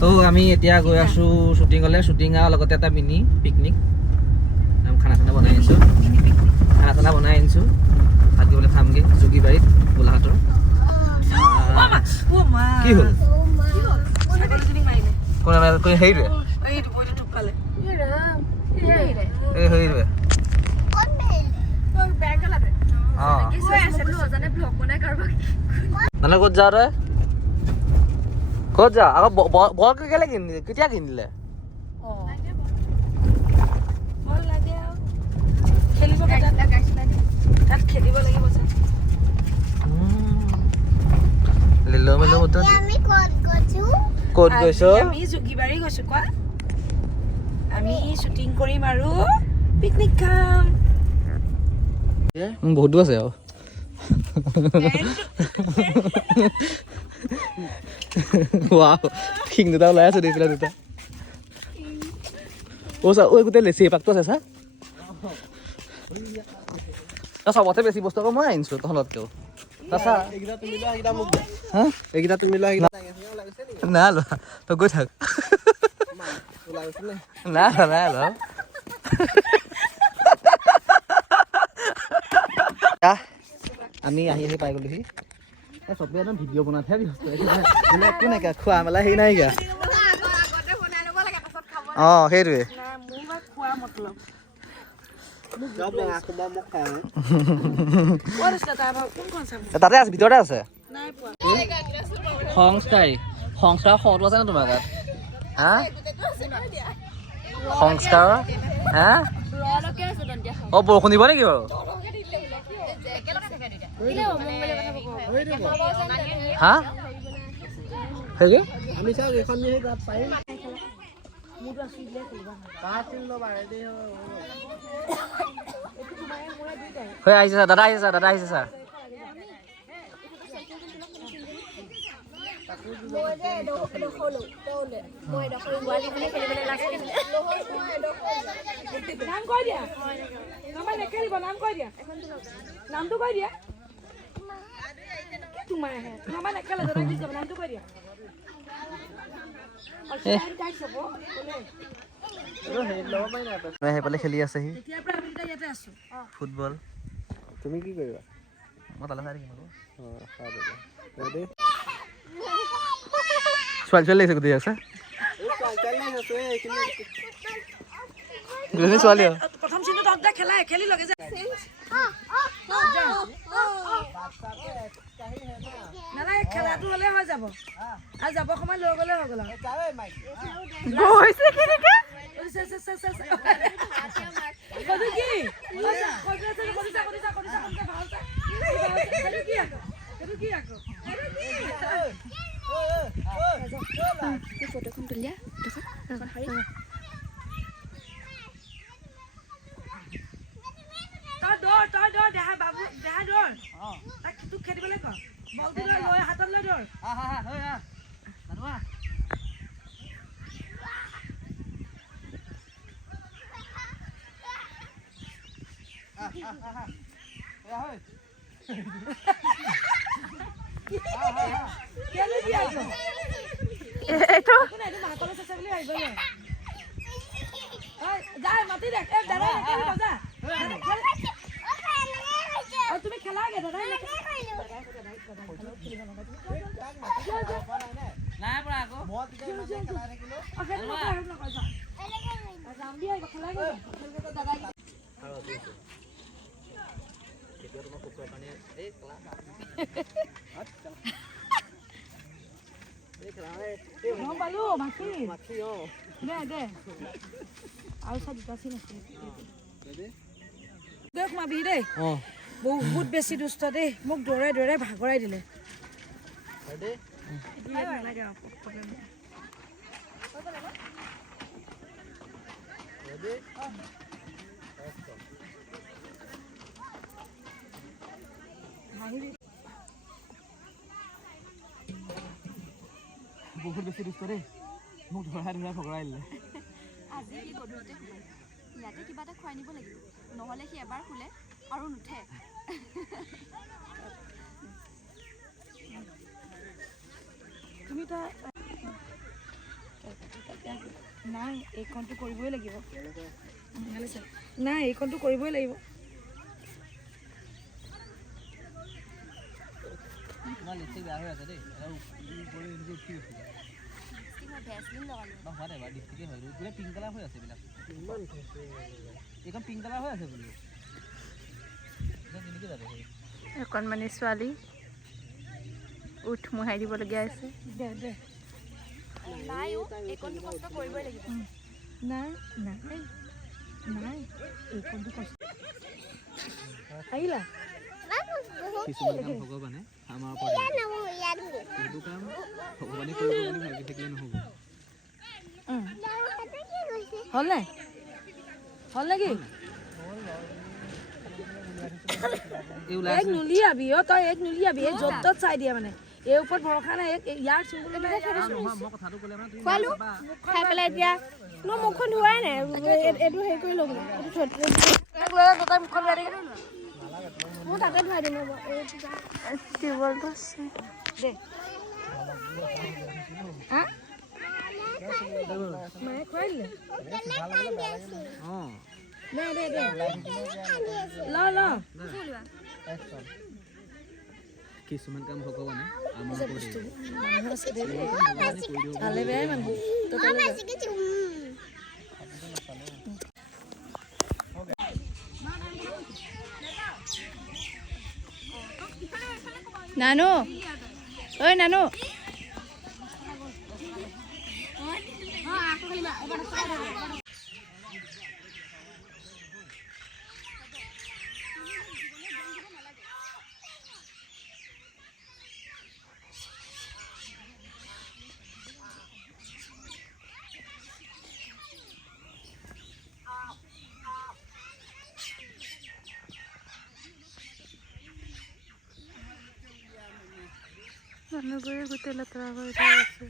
তো আমি এতিয়া গৈ আছোঁ শ্বুটিঙলৈ, শ্বুটিং আৰু লগতে এটা মিনি পিকনিক। খানা বনাই আনিছোঁ, খানা বনাই আনিছোঁ। ভাত দিবলৈ খামগৈ যোগীবাৰীত গোলাঘাটৰ। কি হ'ল? হেৰিটোৱে মানে ক'ত যাওঁ তই? ক'ত যাওঁ? আকৌ বল কেলৈ কিনিলে? কেতিয়া কিনিলে? ক'ত গৈছো? আমি যোগীবাৰী গৈছো। কোৱা, আমি শ্বুটিং কৰিম আৰু পিকনিক খাম। বহুত দূৰ আছে আৰু শিং দুটা ওলাই আছে, দেখিলা দুটা। ঐ গোটেই লেচি পাকটো আছে চা। চবতে বেছি বস্তু আকৌ মই আনিছো তহঁততকেও। নাই লোৱা, তই গৈ থাক। নাই লোৱা। আমি আহি পাই গ'লোহি। চবেই একদম ভিডিঅ' বনাতহে ব্যস্ত, একো নাই খোৱা মেলা হেৰি নাই। অঁ সেইটোৱে তাতে আছে, ভিতৰতে আছে। সংস্কাৰ সৰটো আছে নে তোমাৰ তাত? হা সংস্কাৰ হা অ বৰষুণ দিব নেকি বাৰু? হা হেৰি আহিছে দাদা আহিছে ছাৰ। সেইফালে খেলি আছেহি ফুটবল। তুমি কি কৰিবা? মই তালৈ চাই থাকিম আকৌ। ছোৱালী লাগিছে গোটেই আছে ছোৱালী প্ৰথম খেলি লগে যে নালাগে, খেলাটো হলে হৈ যাব আৰু যাব সময় লৈ গলে হৈ গ'ল। ফটোখন তুলিয়া তই দৌৰ দেহা বাবু, দেহা দৌৰ। তোক খেদিবলৈ ক, বলটো লৈ হাতত লৈ দৌৰ। তুমি খেলাগে দাদা নাই পৰা আকৌ বহুত বেছি দুষ্ট দেই, মোক দৌৰাই দৌৰাই ভাগৰাই দিলে। বহুত বেছি দুষ্ট দেই, মোক ধৰাই ধৰাই ভগৰাই দিলে। আজি সি গধূলিতে শুলে, ইয়াতে কিবা এটা খুৱাই নিব লাগিব, নহ'লে সি এবাৰ শুলে আৰু নুঠে। তুমি নাই এইখনটো কৰিবই লাগিব নাই এইখনটো কৰিবই লাগিব তোমাৰ লিপষ্টিক বেয়া হৈ আছে দেই পিংক কালাৰ হৈ আছে এইখন পিংক কালাৰ হৈ আছে বোলো অকণমানি ছোৱালী উঠ মুহাই দিবলগীয়া আছে নাই এইখনটো কষ্ট কৰিবই লাগিব নাই নাই নাই এইখনটো কষ্ট আহিলা কিছুমান কাম ভগৱানে আমাৰ ওপৰত সেইটো কাম ভগৱানে কৰিব বুলি ভাবি থাকিলে নহ'ব হ'ল নাই হ'ল নেকি এক নুলিয়াবি তই এক নুলিয়াবি এই য'ত ত'ত চাই দিয়ে মানে এই ওপৰত ভৰসা নাই ইয়াৰ চুবলৈ মই কথাটো ক'লে মানে খোৱালো খাই পেলাই এতিয়া মই মুখখন ধোৱাই নাই এইটো হেৰি কৰি ল'ম মুখখন ধুৱাই দিম মোৰ তাতে ধুৱাই দিম টিউবৱেলটো আছে দে মায়ে খুৱাই দিলে অঁ দে দে দে ল ল কিছুমান কাম ভগৱানে আমাৰ ওপৰত ভালে বেয়াই মানুহ নানু ঐ নানু মানুহবোৰে গোটেই লেতেৰা কৰি থৈ আছে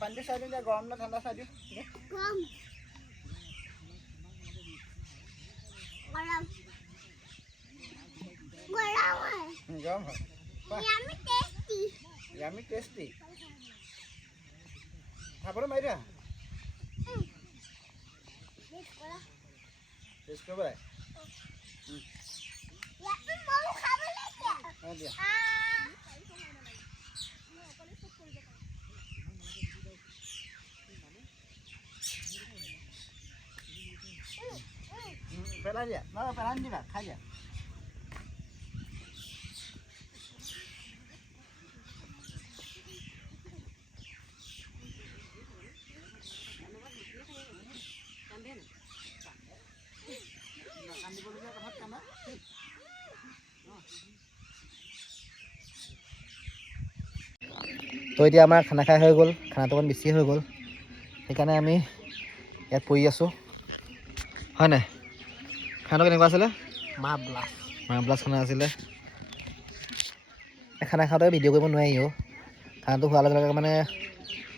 পানী চাই দিওঁ গৰম নে ঠাণ্ডা চাই দিওঁ গৰম হয় ইয়ামি টেষ্টি খাবলৈ মাৰি দিয়া টেষ্ট কৰিব দিয়া পেলাই দিয়া পেলাই দিবা খাই দিয়া তো এতিয়া আমাৰ খানা খাই হৈ গ'ল খানাটো অকণ বেছি হৈ গ'ল সেইকাৰণে আমি ইয়াত পৰি আছোঁ হয় নাই খানাটো কেনেকুৱা আছিলে মাহ ব্লাছ খানা আছিলে খানা খাওঁতে ভিডিঅ' কৰিব নোৱাৰি খানাটো খোৱাৰ লগে লগে মানে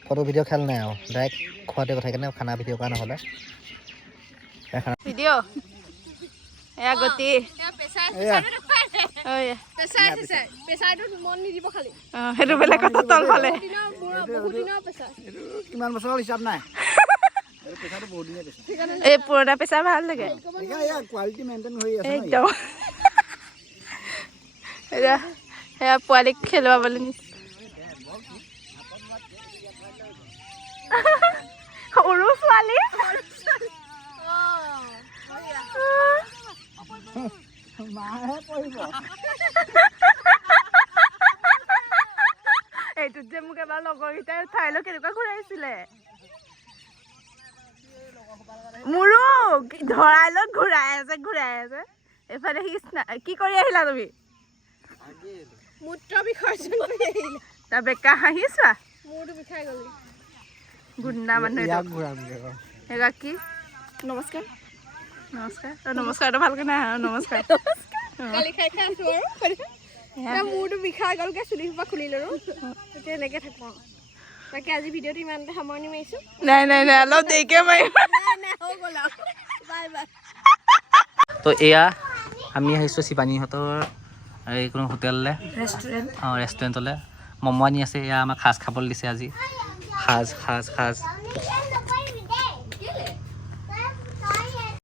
ফটো ভিডিঅ' খেল নাই আৰু ডাইৰেক্ট খোৱাটোৱে কথা সেইকাৰণে খানা ভিডিঅ' কৰা নহ'লে ভিডিঅ' এয়া গতি সেইটো বেলেগ কথা তল ফালে কিমান বছৰৰ হিচাপ নাই এই পুৰণা পেচা ভাল লাগে কোৱালিটি মেইনটেইন হৈ আছে একদম সেয়া পোৱালিক খেলুৱাবলৈ নিছে সৰু ছোৱালী এইটোত যে মোক এবাৰ লগৰকেইটাই উঠাই লৈ কেনেকুৱা ঘূৰাইছিলে মোৰো ধৰাই লৈ ঘূৰাই আছে এইফালে কি কৰি আহিলা তুমি মূত্ৰ বিসৰ্জন কৰি আহিলা তাৰ বেকা হাঁহি চোৱা মূৰটো বিষাই গ'ল গুণ্ডা মানুহ এগৰাকী কি নমস্কাৰ নমস্কাৰটো ভালকে নাই আৰু নমস্কাৰ কালি খাই আছো আৰু মূৰটো বিষাই গ'লকে চুলি সোপা খুলি ল'লো তেতিয়া এনেকৈ থাকোঁ তাকে আজি ভিডিঅ'টো ইমানতে সামৰণি মাৰিছোঁ নাই অলপ দেৰিকৈ মাৰিম নাই হৈ গ'ল আৰু বাই তো এয়া আমি আহিছোঁ শিৱানীহঁতৰ এই কোনো হোটেললৈ ৰেষ্টুৰেণ্ট অঁ ৰেষ্টুৰেণ্টলৈ ম'ম' আনি আছে এয়া আমাক সাজ খাবলৈ দিছে আজি সাজ